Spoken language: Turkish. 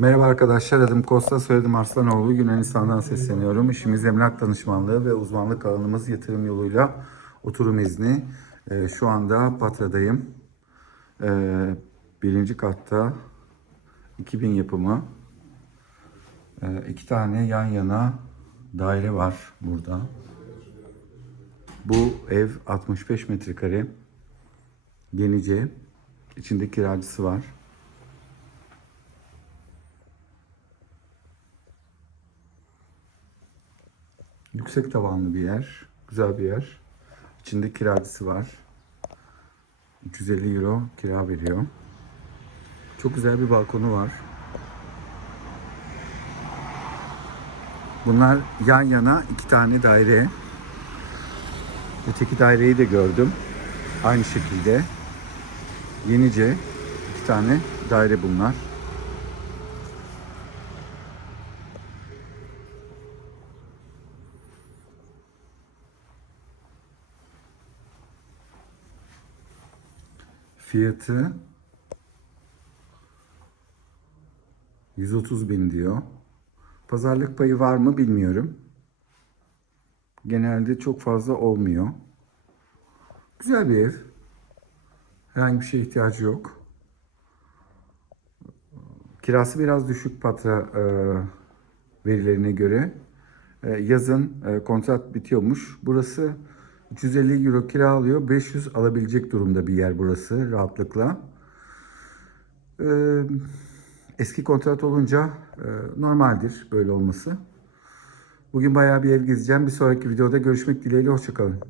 Merhaba arkadaşlar, adım Kosta, soyadım Arslanoğlu. Yunanistan'dan sesleniyorum. İşimiz emlak danışmanlığı ve uzmanlık alanımız yatırım yoluyla oturum izni. Ee, şu anda Patra'dayım. Ee, birinci katta 2000 yapımı. Ee, iki tane yan yana daire var burada. Bu ev 65 metrekare. Yenice. İçinde kiracısı var. Yüksek tavanlı bir yer. Güzel bir yer. İçinde kiracısı var. 350 euro kira veriyor. Çok güzel bir balkonu var. Bunlar yan yana iki tane daire. Öteki daireyi de gördüm. Aynı şekilde. Yenice iki tane daire bunlar. Fiyatı 130 bin diyor. Pazarlık payı var mı bilmiyorum. Genelde çok fazla olmuyor. Güzel bir ev. Herhangi bir şeye ihtiyacı yok. Kirası biraz düşük patra e, verilerine göre. E, yazın e, kontrat bitiyormuş. Burası 350 euro kira alıyor. 500 alabilecek durumda bir yer burası rahatlıkla. E, eski kontrat olunca e, normaldir böyle olması. Bugün bayağı bir ev gezeceğim. Bir sonraki videoda görüşmek dileğiyle. Hoşçakalın.